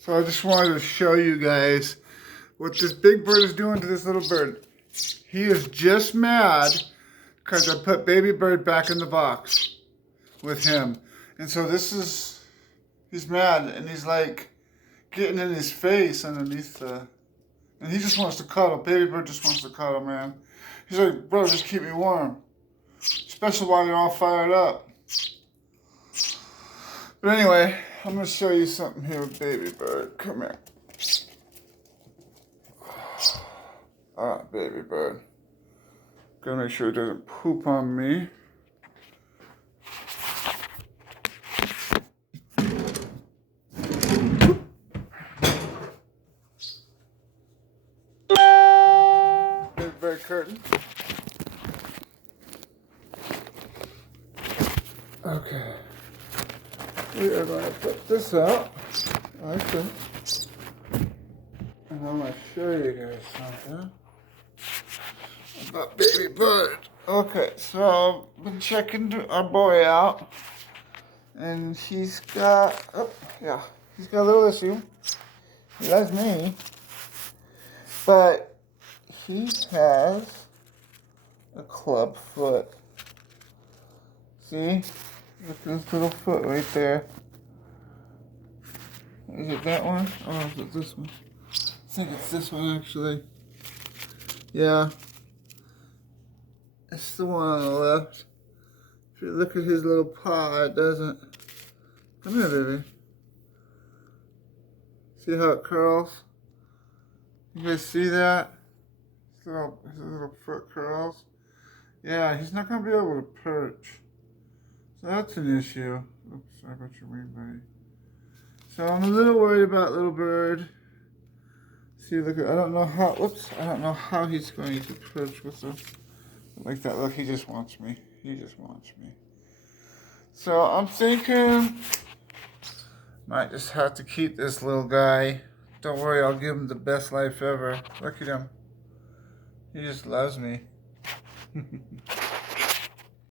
So I just wanted to show you guys what this big bird is doing to this little bird. He is just mad because I put baby bird back in the box with him. And so he's mad and he's like getting in his face underneath the, and he just wants to cuddle. Baby bird just wants to cuddle, man. He's like, bro, just keep me warm. Especially while you're all fired up. But anyway, I'm going to show you something here with baby bird. Come here. Alright, baby bird. Gotta make sure it doesn't poop on me. Baby bird curtain. Okay. We are going to put this out like this. And I'm going to show you guys something about baby bird. Okay, so I've been checking our boy out. And he's got, he's got a little issue. He loves me. But he has a club foot. See? Look at this little foot right there. Is it that one? Oh, is it this one? I think it's this one actually. Yeah. It's the one on the left. If you look at his little paw, it doesn't. Come here, baby. See how it curls? You guys see that? His little foot curls. Yeah, he's not going to be able to perch. So that's an issue. Oops, I got your wing, buddy. So I'm a little worried about little bird. See, look, I don't know how he's going to perch with the, like that. Look, he just wants me. He just wants me. So I'm thinking, might just have to keep this little guy. Don't worry, I'll give him the best life ever. Look at him. He just loves me.